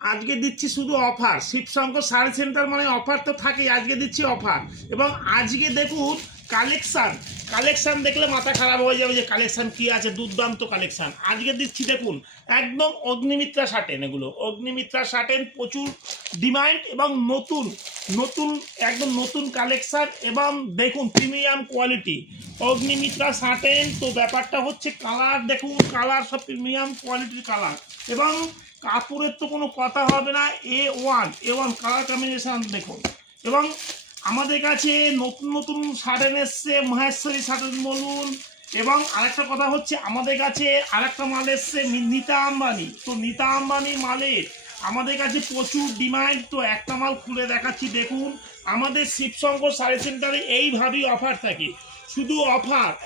আজকে দিচ্ছি শুধু অফার। শিবশঙ্কর শাড়ি সেন্টার মানে অফার তো থাকেই, আজকে দিচ্ছি অফার। এবং আজকে দেখুন কালেকশান দেখলে মাথা খারাপ হয়ে যাবে যে কালেকশান কী আছে, দুর্দান্ত কালেকশান আজকে দিচ্ছি। দেখুন একদম অগ্নিমিত্রা শার্টেন, এগুলো অগ্নিমিত্রা শার্টেন, প্রচুর ডিমান্ড এবং নতুন নতুন একদম নতুন কালেকশান এবং দেখুন প্রিমিয়াম কোয়ালিটি অগ্নিমিত্রা শার্টেন। তো ব্যাপারটা হচ্ছে কালার, দেখুন কালার সব প্রিমিয়াম কোয়ালিটির কালার এবং কাপড়ের তো কোনো কথা হবে না। A1 কালার কম্বিনেশন দেখুন। এবং আমাদের কাছে নতুন নতুন শার্টেন এসছে, মহেশ্বরী শার্টেন বলুন। এবং আরেকটা কথা হচ্ছে আমাদের কাছে আরেকটা মাল এসছে নীতা আম্বানি। তো নীতা আম্বানি মালের আমাদের কাছে প্রচুর ডিমান্ড। তো একটা মাল খুলে দেখাচ্ছি, দেখুন আমাদের শিবশঙ্কর শাড়ি সেন্টারে এইভাবেই অফার থাকে, শুধু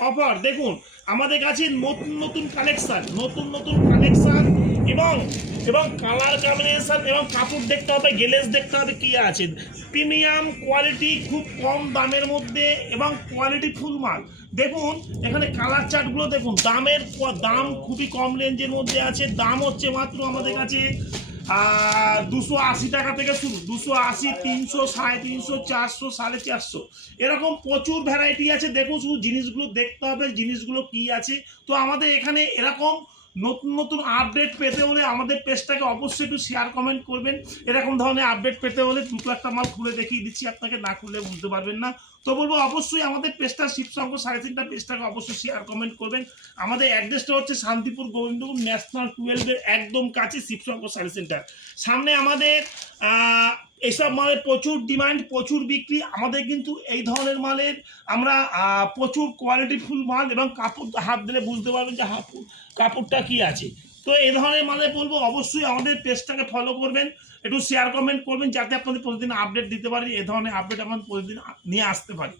অফার। দেখুন আমাদের কাছে নতুন নতুন কালেকশান এবং এবং কালার কম্বিনেশন এবং কাপড় দেখতে হবে, গ্লেজ দেখতে হবে কী আছে, প্রিমিয়াম কোয়ালিটি, খুব কম দামের মধ্যে এবং কোয়ালিটি ফুল মাল। দেখুন এখানে কালার চার্টগুলো দেখুন, দাম খুবই কম রেঞ্জের মধ্যে আছে। দাম হচ্ছে মাত্র আমাদের কাছে 280 টাকা থেকে শুরু, 280, 300, 350, 400, 450 এরকম প্রচুর ভ্যারাইটি আছে। দেখুন শুধু জিনিসগুলো দেখতে হবে, জিনিসগুলো কি আছে। তো আমাদের এখানে এরকম নতুন নতুন আপডেট পেতে হলে আমাদের পেজটাকে অবশ্যই একটু শেয়ার কমেন্ট করবেন। এরকম ধরনের আপডেট পেতে হলে দুটো একটা মাল খুলে দেখিয়ে দিচ্ছি আপনাকে, না খুলে বুঝতে পারবেন না। তো বলবো অবশ্যই আমাদের পেজটা শিবশঙ্কর শাড়ি সেন্টার পেজটাকে অবশ্যই শেয়ার কমেন্ট করবেন। আমাদের অ্যাড্রেসটা হচ্ছে শান্তিপুর গোবিন্দপুর ন্যাশনাল 12-এর একদম কাছে শিবশঙ্কর শাড়ি সেন্টার। সামনে আমাদের এইসব মালের প্রচুর ডিমান্ড, প্রচুর বিক্রি। আমাদের কিন্তু এই ধরনের মালের আমরা প্রচুর কোয়ালিটিফুল মাল এবং কাপড় হাত দিলে বুঝতে পারবেন যে কাপড়টা কি আছে। তো এই ধরনের মালে বলবো অবশ্যই আমাদের পেজটাকে ফলো করবেন, একটু শেয়ার কমেন্ট করবেন, যাতে আপনাদের প্রতিদিন আপডেট দিতে পারি, এ ধরনের আপডেট আমরা প্রতিদিন নিয়ে আসতে পারি।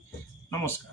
নমস্কার।